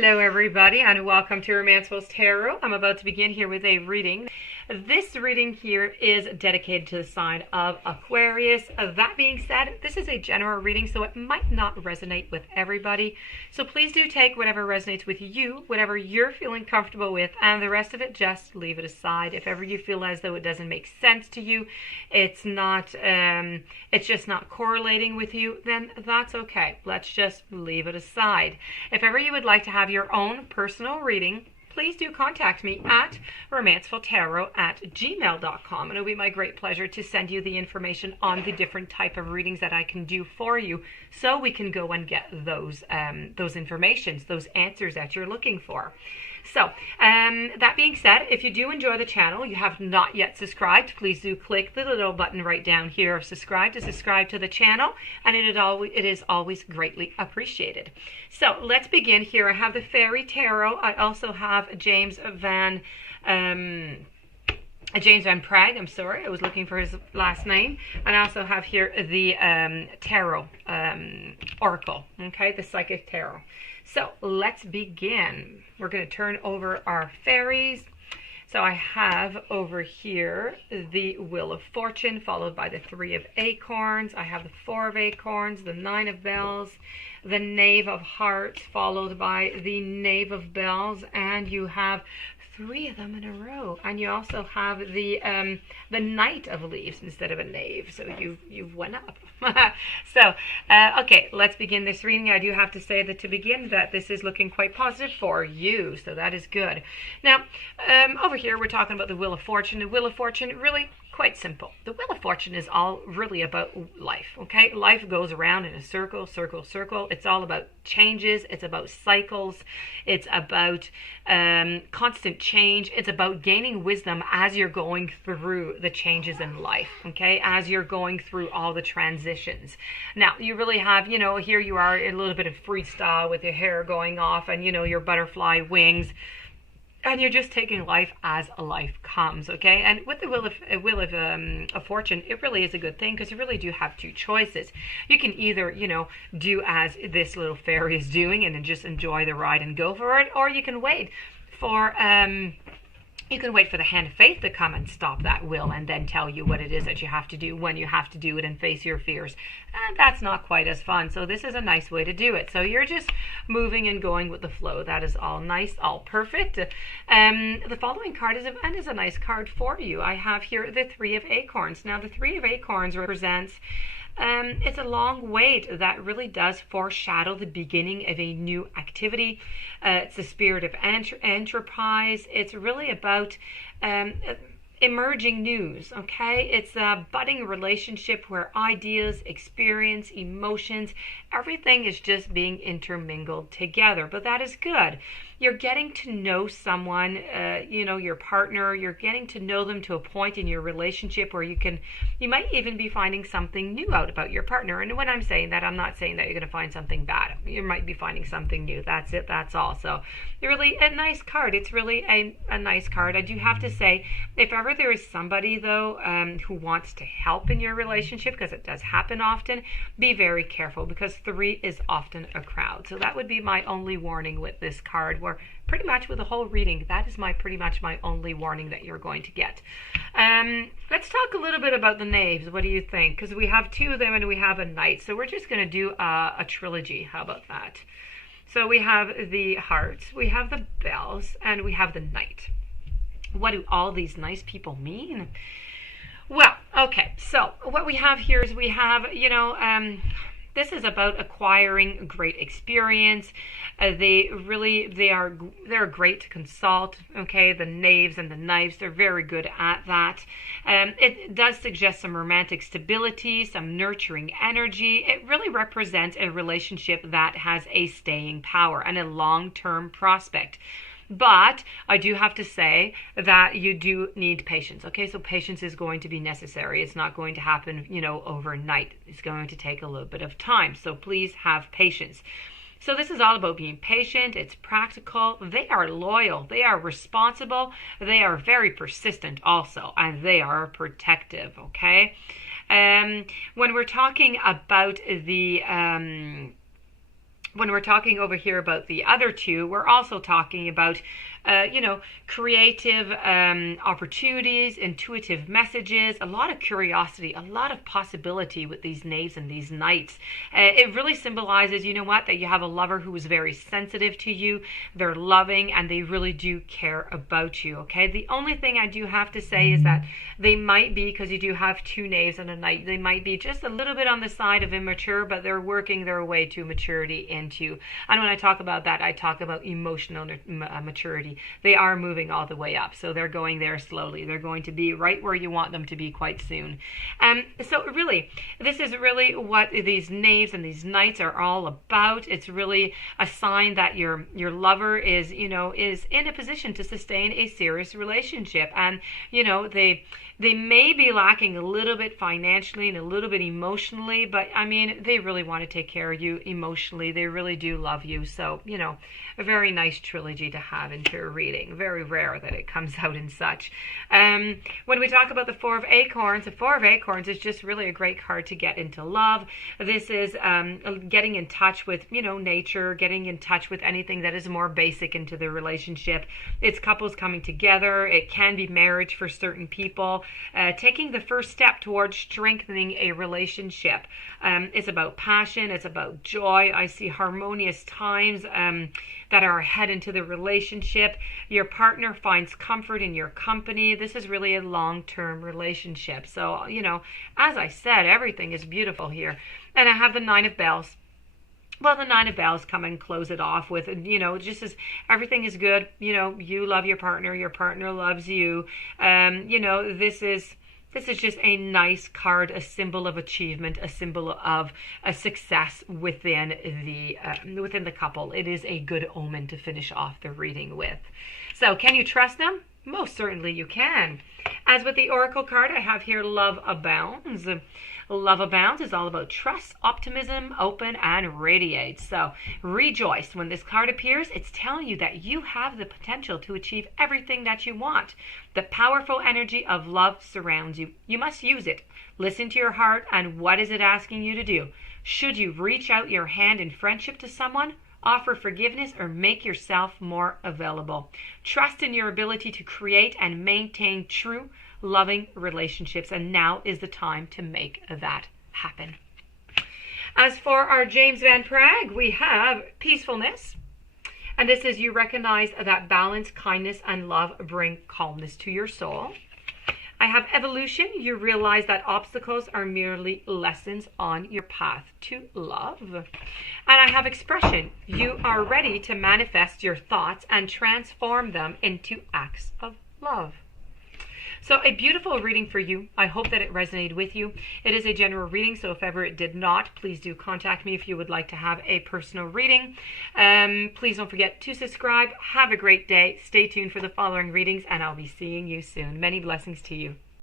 Hello everybody and welcome to Romancefull's Tarot. I'm about to begin here with a reading. This reading here is dedicated to the sign of Aquarius. That being said, this is a general reading, so it might not resonate with everybody. So please do take whatever resonates with you, whatever you're feeling comfortable with, and the rest of it, just leave it aside. If ever you feel as though it doesn't make sense to you, it's just not correlating with you, then that's okay. Let's just leave it aside. If ever you would like to have your own personal reading, please do contact me at romancefulltarot@gmail.com, and it'll be my great pleasure to send you the information on the different type of readings that I can do for you, so we can go and get those informations, those answers that you're looking for. So, that being said, if you do enjoy the channel, you have not yet subscribed, please do click the little button right down here of subscribe to subscribe to the channel, and it is always greatly appreciated. So, let's begin here. I have the Fairy Tarot. I also have James Van Prague, I'm sorry, I was looking for his last name. And I also have here the Tarot Oracle, okay, the Psychic Tarot. So let's begin. We're going to turn over our fairies. So I have over here the Wheel of Fortune, followed by the 3 of Acorns. I have the 4 of Acorns, the 9 of Bells, the Knave of Hearts, followed by the Knave of Bells, and you have 3 of them in a row. And you also have the Knight of Leaves instead of a knave, so you've went up. So okay, let's begin this reading. I do have to say that to begin that this is looking quite positive for you, so that is good. Now over here we're talking about the Wheel of Fortune. The Wheel of Fortune, really quite simple. The Wheel of Fortune is all really about life, okay? Life goes around in a circle, circle, circle. It's all about changes. It's about cycles. It's about constant change. It's about gaining wisdom as you're going through the changes in life, okay? As you're going through all the transitions. Now, you really have, here you are in a little bit of freestyle with your hair going off and, your butterfly wings. And you're just taking life as life comes, okay? And with the Wheel of Fortune, it really is a good thing because you really do have 2 choices. You can either, do as this little fairy is doing and then just enjoy the ride and go for it, or you can wait for the hand of fate to come and stop that wheel and then tell you what it is that you have to do, when you have to do it, and face your fears. And that's not quite as fun. So this is a nice way to do it. So you're just moving and going with the flow. That is all nice, all perfect. The following card is a nice card for you. I have here the 3 of Acorns. Now the 3 of Acorns represents it's a long wait that really does foreshadow the beginning of a new activity. It's the spirit of enterprise. It's really about emerging news, okay? It's a budding relationship where ideas, experience, emotions, everything is just being intermingled together. But that is good. You're getting to know someone, your partner. You're getting to know them to a point in your relationship where you might even be finding something new out about your partner. And when I'm saying that, I'm not saying that you're going to find something bad. You might be finding something new. That's it. That's all. So really a nice card. It's really a nice card. I do have to say, if ever there is somebody, though, who wants to help in your relationship, because it does happen often, be very careful, because 3 is often a crowd. So that would be my only warning with this card, where pretty much with the whole reading, that is pretty much my only warning that you're going to get. Let's talk a little bit about the knaves. What do you think? Because we have 2 of them and we have a knight. So we're just going to do a trilogy. How about that? So we have the hearts, we have the bells, and we have the knight. What do all these nice people mean? Well, okay, so what we have here is we have, this is about acquiring great experience. They're great to consult, okay? The knaves and the knives, they're very good at that. It does suggest some romantic stability, some nurturing energy. It really represents a relationship that has a staying power and a long-term prospect. But I do have to say that you do need patience, okay? So patience is going to be necessary. It's not going to happen, overnight. It's going to take a little bit of time. So please have patience. So this is all about being patient. It's practical. They are loyal. They are responsible. They are very persistent also. And they are protective, okay? When we're talking about the when we're talking over here about the other two, we're also talking about, creative opportunities, intuitive messages, a lot of curiosity, a lot of possibility with these knaves and these knights. It really symbolizes, you know what, that you have a lover who is very sensitive to you. They're loving and they really do care about you, okay? The only thing I do have to say is that they might be, because you do have two knaves and a knight, they might be just a little bit on the side of immature, but they're working their way to maturity into. And when I talk about that, I talk about emotional maturity. They are moving all the way up, so they're going there slowly. They're going to be right where you want them to be quite soon. So really, this is really what these knaves and these knights are all about. It's really a sign that your lover is, is in a position to sustain a serious relationship, and they may be lacking a little bit financially and a little bit emotionally, but I mean, they really want to take care of you emotionally. They really do love you. So, a very nice trilogy to have into a reading. Very rare that it comes out in such. When we talk about the Four of Acorns, the Four of Acorns is just really a great card to get into love. This is getting in touch with, nature, getting in touch with anything that is more basic into the relationship. It's couples coming together. It can be marriage for certain people. Taking the first step towards strengthening a relationship. It's about passion. It's about joy. I see harmonious times that are ahead into the relationship. Your partner finds comfort in your company. This is really a long-term relationship. So, as I said, everything is beautiful here. And I have the Nine of Bells. Well, the Nine of Bells come and close it off with, just as everything is good, you love your partner loves you. This is just a nice card, a symbol of achievement, a symbol of a success within the couple. It is a good omen to finish off the reading with. So, can you trust them? Most certainly you can. As with the Oracle card, I have here Love Abounds. Love Abounds is all about trust, optimism, open, and radiate. So rejoice. When this card appears, it's telling you that you have the potential to achieve everything that you want. The powerful energy of love surrounds you. You must use it. Listen to your heart, and what is it asking you to do? Should you reach out your hand in friendship to someone? Offer forgiveness or make yourself more available. Trust in your ability to create and maintain true, loving relationships, and now is the time to make that happen. As for our James Van Praagh, we have peacefulness, and this is you recognize that balance, kindness, and love bring calmness to your soul. I have evolution. You realize that obstacles are merely lessons on your path to love. And I have expression. You are ready to manifest your thoughts and transform them into acts of love. So a beautiful reading for you. I hope that it resonated with you. It is a general reading, so if ever it did not, please do contact me if you would like to have a personal reading. Please don't forget to subscribe. Have a great day. Stay tuned for the following readings, and I'll be seeing you soon. Many blessings to you.